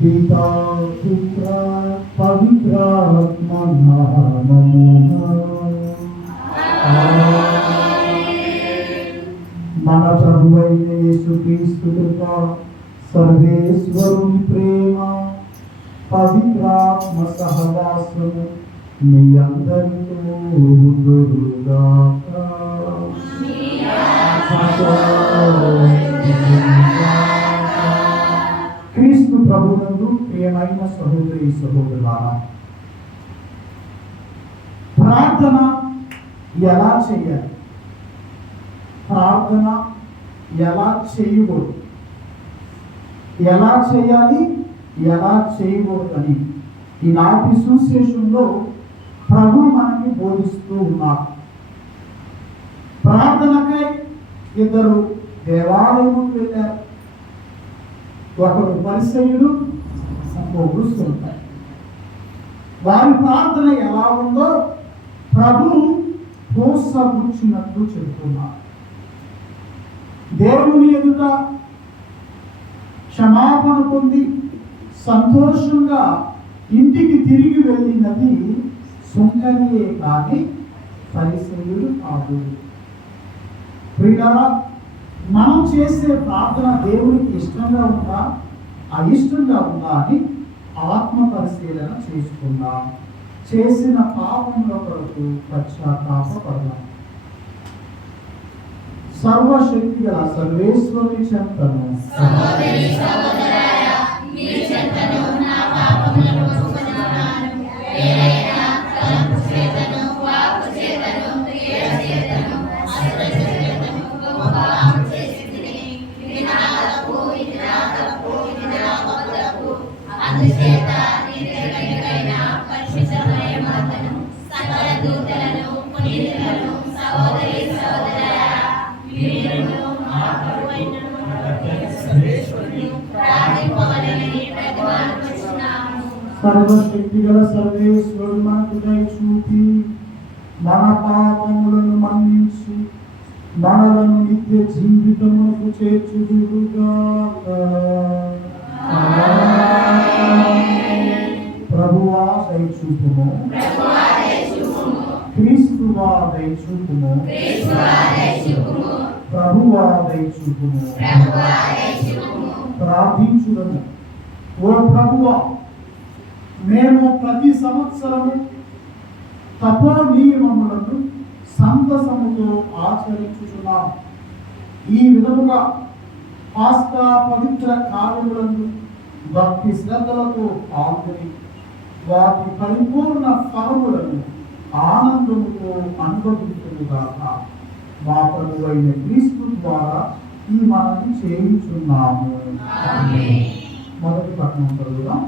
పితా పుత్ర పవిత్రాత్మ నామమున మన ప్రభు అయిన యేసుక్రీస్తు కృప సర్వేశ్వరుని ప్రేమ పవిత్రాత్మ సహవాసము మీ అందరితో ఉండుగాక. ప్రియమైన సహోదరి సహోదరులారా ప్రార్థన ఎలా చేయాలి? ప్రార్థన ఎలా చేయకూడదు? ఎలా చేయాలి? ఎలా చేయకూడదని ఈనాటి సుశేషంలో ప్రభు మనకి బోధిస్తూ ఉన్నారు. ప్రార్థనకై ఇద్దరు దేవాలయముకు వెళ్ళారు. ఒకడు పరిసయుడు పోగుస్తుంటాయి వారి ప్రార్థన ఎలా ఉందో ప్రభు ప్రోత్సహించినట్లు చెబుతున్నారు. దేవుని ఎదుట క్షమాపణ పొంది సంతోషంగా ఇంటికి తిరిగి వెళ్ళినది సుంకరియే కానీ పరిసయుడు కాదు. ప్రియులారా మనం చేసే ప్రార్థన దేవునికి ఇష్టంగా ఉందా? అయిష్టంగా ఉందా అని ఆత్మ పరిశీలన చేసుకుందాం. చేసిన పాపముల కొరకు పశ్చాత్తాపడదాం సర్వశక్తి గల సర్వేశ్వరుని చెంతను అందుచేత నీ దగ్గరికైన పరిశుద్ధ సకల దూతలను, పునీతులను, సహోదరి సహోదరాయ, మీరును మా ప్రభువైన ప్రార్థింపవలెనని ప్రతిమానుకొనుచున్నాము. సర్వశక్తి సర్వేశ్వరుడు మనకు దయ చూపి మన పాపములను మన్నించి మనలను నిత్య జీవితమునకు చేర్చుదురుగా దయచూపుము ప్రభువా దయచూపుము. క్రీస్తువా దయచూపుము క్రీస్తువా దయచూపుము. ప్రభువా దయచూపుము ప్రభువా దయచూపుము. ప్రార్థించుదము ఓ ప్రభువా మేము ప్రతి సంవత్సరము తపో నియమములను సంతసముతో ఆచరించుచున్నాం ఈ విధముగా పాస్కా పవిత్ర కార్యములను భక్తి శ్రద్ధలతో పాల్గొని వాటి పరిపూర్ణ ఫలములను ఆనందముతో అనుభవించుగాక మా ప్రభు అయిన క్రీస్తు ద్వారా ఈ మనము చేయించున్నాము. మొదటి పట్టణం చదువుదాం.